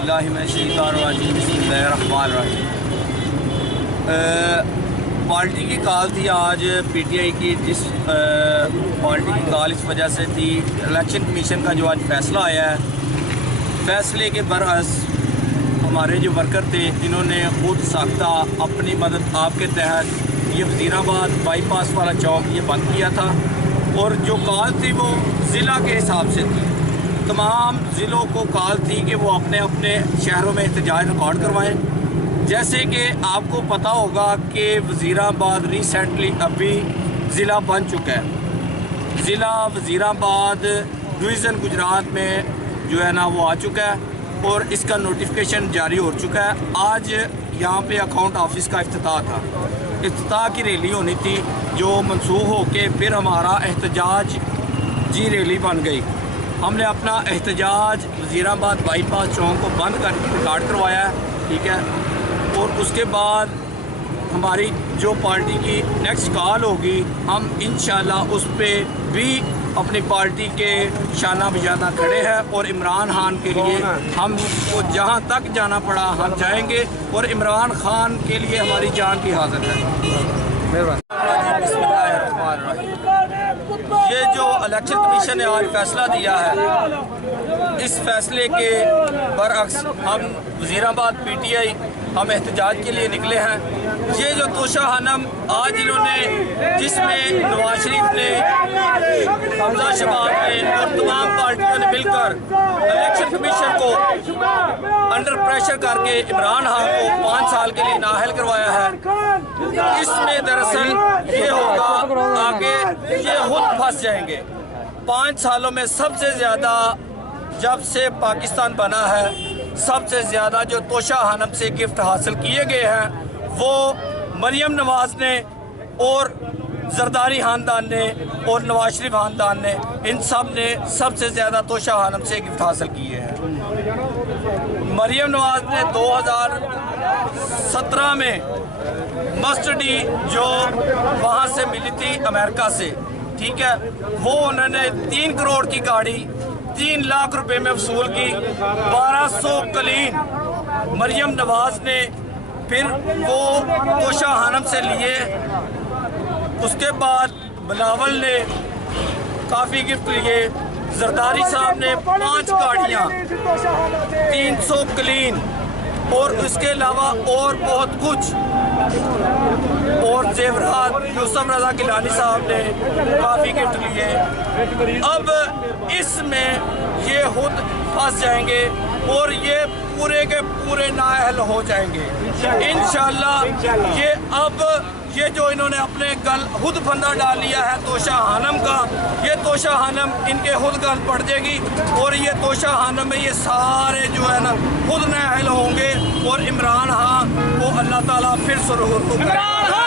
बिल्लाहि मिनश शैतानिर रजीम बिस्मिल्लाहिर रहमानिर रहीम। पार्टी की कॉल थी आज पीटीआई की, जिस पार्टी की कॉल इस वजह से थी, इलेक्शन कमीशन का जो आज फैसला आया है, फैसले के बरअस हमारे जो वर्कर थे इन्होंने खुद साख्ता अपनी मदद आपके तहत ये वज़ीराबाद बाईपास वाला चौक ये बंद किया था। और जो कॉल थी वो ज़िला के हिसाब से थी, तमाम ज़िलों को कॉल थी कि वो अपने अपने शहरों में एहतजाज रिकॉर्ड करवाएं। जैसे कि आपको पता होगा कि वज़ीराबाद रिसेंटली अभी ज़िला बन चुका है। ज़िला वज़ीराबाद डिवीज़न गुजरात में जो है ना वो आ चुका है और इसका नोटिफिकेशन जारी हो चुका है। आज यहाँ पे अकाउंट ऑफिस का इफ्तिताह था, इफ्तिताह की रैली होनी थी जो मनसूख हो के फिर हमारा एहतजाज जी रैली बन गई। हमने अपना एहतजाज वज़ीराबाद बाईपास चौक को बंद करके रिकॉर्ड करवाया है, ठीक है। और उसके बाद हमारी जो पार्टी की नेक्स्ट कॉल होगी, हम इंशाल्लाह उस पर भी अपनी पार्टी के शाना बजाना खड़े हैं और इमरान खान के लिए हमको जहां तक जाना पड़ा हम जाएंगे और इमरान खान के लिए हमारी जान की हाज़िर है। ये जो इलेक्शन कमीशन ने आज फैसला दिया है, इस फैसले के बरअक्स हम वज़ीराबाद पीटीआई हम एहतजाज के लिए निकले हैं। ये जो तोशा हनम आज इन्होंने, जिसमें नवाज शरीफ ने, हमजा शबाब ने और तमाम पार्टियों ने मिलकर इलेक्शन कमीशन को अंडर प्रेशर करके इमरान खान को 5 साल के लिए नाअहल करवाया है, इसमें दरअसल ये होगा आगे ये खुद फंस जाएंगे। 5 सालों में सबसे ज़्यादा जब से पाकिस्तान बना है, सबसे ज़्यादा जो तोशा हनम से गिफ्ट हासिल किए गए हैं वो मरियम नवाज़ ने और जरदारी खानदान ने और नवाज शरीफ खानदान ने, इन सब ने सबसे ज़्यादा तोशा हनम से गिफ्ट हासिल किए हैं। मरियम नवाज़ ने 2017 में मस्टडी जो वहाँ से मिली थी अमेरिका से, ठीक है, वो उन्होंने 3 करोड़ की गाड़ी 3 लाख रुपए में वसूल की। 1200 कलीन मरियम नवाज ने फिर वो तोशा हनम से लिए। उसके बाद बिलावल ने काफ़ी गिफ्ट लिए। जरदारी साहब ने 5 गाड़ियाँ, 300 क्लीन और उसके अलावा और बहुत कुछ, और जेवरात यूसुफ रजा गिलानी साहब ने काफ़ी गिफ्ट लिए। अब इसमें ये खुद फंस जाएंगे और ये पूरे के पूरे नाअहल हो जाएंगे इंशाअल्लाह। ये अब ये जो इन्होंने अपने गल खुद फंदा डाल लिया है तोशा हनम का, ये तोशा हनम इनके खुद गल पड़ जाएगी और ये तोशा हनम में ये सारे जो है ना खुद नाअहल होंगे और इमरान खान को अल्लाह ताला फिर सुरखुर करेगा।